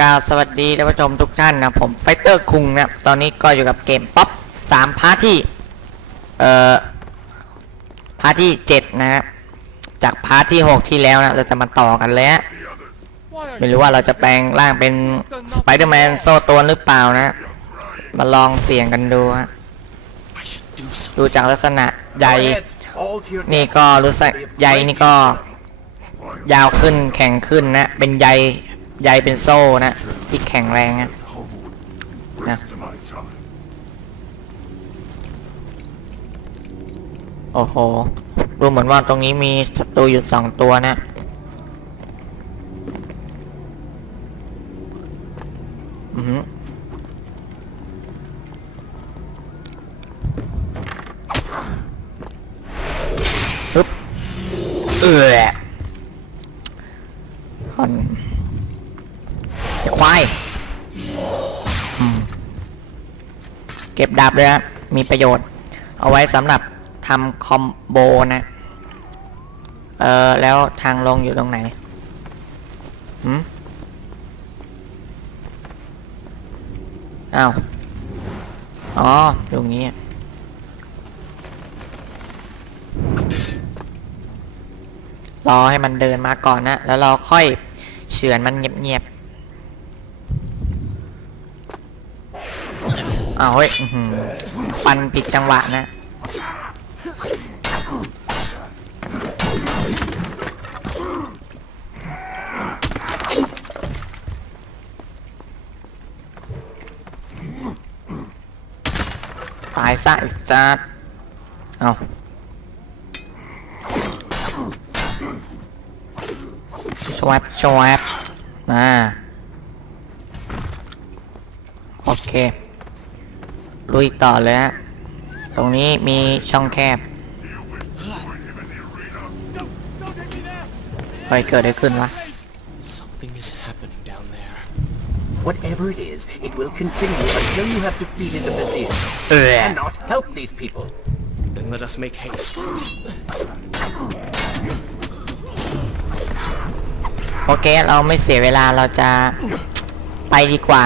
กล่าวสวัสดีท่านผู้ชมทุกท่านนะผมไฟเตอร์คุงนะตอนนี้ก็อยู่กับเกมป๊อปสามพาร์ทที่เอ่อพาร์ทที่เจ็ดนะฮะจากพาร์ทที่หกที่แล้วนะเราจะมาต่อกันแล้ว ไม่รู้ว่าเราจะแปลงร่างเป็นสไปเดอร์แมนโซ่ตัวหรือเปล่านะ มาลองเสี่ยงกันดูฮะดูจากลักษณะใย All to your นี่ก็รู้สึกใยนี่ก็ยาวขึ้นแข็งขึ้นนะ เป็นใย ใยเป็นโซ่นะที่แข็งแรงนะนะโอ้โห ดูเหมือนว่าตรงนี้มีศัตรูอยู่สองตัวนะ อือหือฮึบเออ เก็บดาบเลยฮะมีประโยชน์ เอาไว้สำหรับทำคอมโบนะ เออแล้วทางลงอยู่ตรงไหนหืมอ้าวอ๋อตรงนี้รอให้มันเดินมาก่อนนะ แล้วเราค่อยเฉือนมันเงียบๆ อ้าวเฮ้ยอื้อหือฟันผิดจังหวะนะ ตายซะไอ้สัสเอาชวบชวบอ่า โอเค ลุยต่อเลยฮะ ตรงนี้มีช่องแคบเฮ้ยเกิดอะไรขึ้นวะ Something is happening down there. Whatever it is, it will continue until you have defeated the Vizier. เออ Cannot help these people. Then let us make haste. โอเค เราไม่เสียเวลาเราจะไปดีกว่า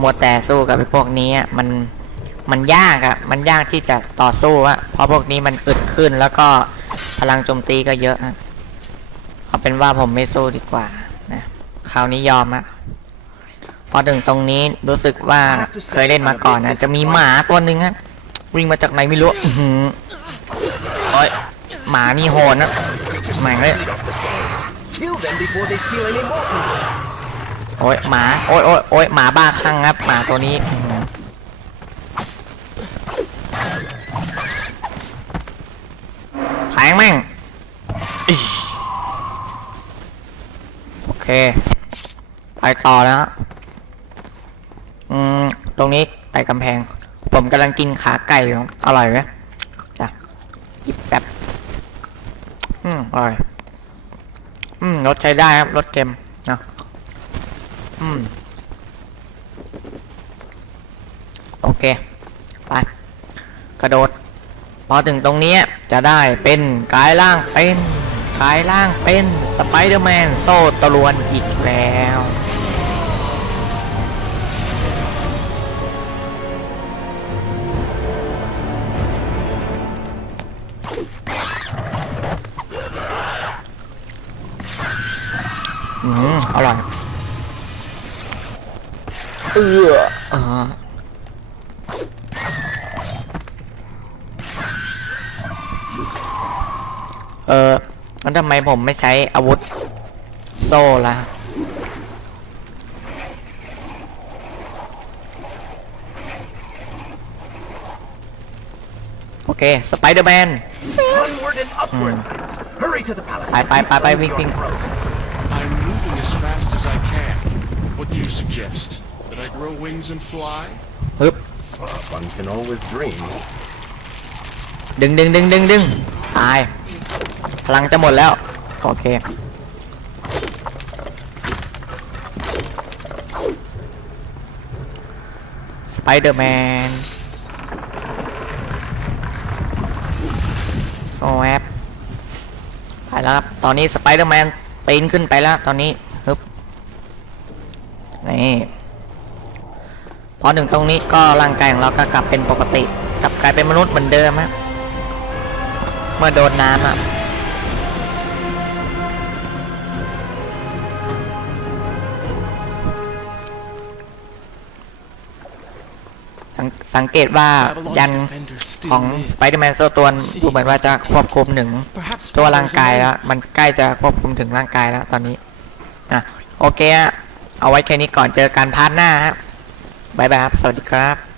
มัวแต่สู้กับไอ้พวกนี้อะมัน มันยากอะมันยากที่จะต่อสู้อะเพราะพวกนี้มันอึดขึ้นแล้วก็พลังโจมตีก็เยอะอะเอาเป็นว่าผมไม่สู้ดีกว่านะคราวนี้ยอมอะพอถึงตรงนี้รู้สึกว่าเคยเล่นมาก่อนนะจะมีหมาตัวหนึ่งฮะวิ่งมาจากไหนไม่รู้อื้อหือโอ้ยหมานี่โหดนะแม่งเลยโอ้ยหมาโอ้ยโอ้ยโอ้ยหมาบ้าคลั่งครับหมาตัวนี้อื้อหือ แทงแม่งโอเค ไปต่อแล้วฮะอืม ตรงนี้ไต่กำแพง ผมกำลังกินขาไก่อยู่อร่อยไหมจ้ะหยิบแบบอืมอร่อย อืมรสใช้ได้ครับรสเค็มนะอืม โอเค ไป กระโดด พอถึงตรงนี้ จะได้เป็นกายร่างเป็นกายร่างเป็นสไปเดอร์แมนโซ่ตรวนอีกแล้วอืมอร่อยเอออ่า เออแล้วทำไมผมไม่ใช้อาวุธโซ่ล่ะโอเค สไปเดอร์แมน Onward and upward, lads. Hurry to the palace. ไปไปไปไปวิ่งวิ่ง I'm moving as fast as I can. What do you suggest? That I grow wings and fly? ฮึบ Uh, one can always dream. ดึงดึงดึงดึงดึงตายพ ลังจะหมดแล้ว โอเค สไปเดอร์แมนโซแอปไปแล้วครับ ตอนนี้สไปเดอร์แมนปีนขึ้นไปแล้ว ตอนนี้ฮึบนี่พอถึงตรงนี้ก็ร่างกายของเราก็กลับเป็นปกติ กลับกลายเป็นมนุษย์เหมือนเดิมฮะเมื่อโดนน้ำอะ สังเกตว่ายันของสไปเดอร์แมนโซตัวดูเหมือนว่าจะควบคุมถึงตัวร่างกายแล้ว มันใกล้จะควบคุมถึงร่างกายแล้วตอนนี้อะโอเคฮะเอาไว้แค่นี้ก่อนเจอกันพาร์ทหน้าฮะบายบายครับ สวัสดีครับ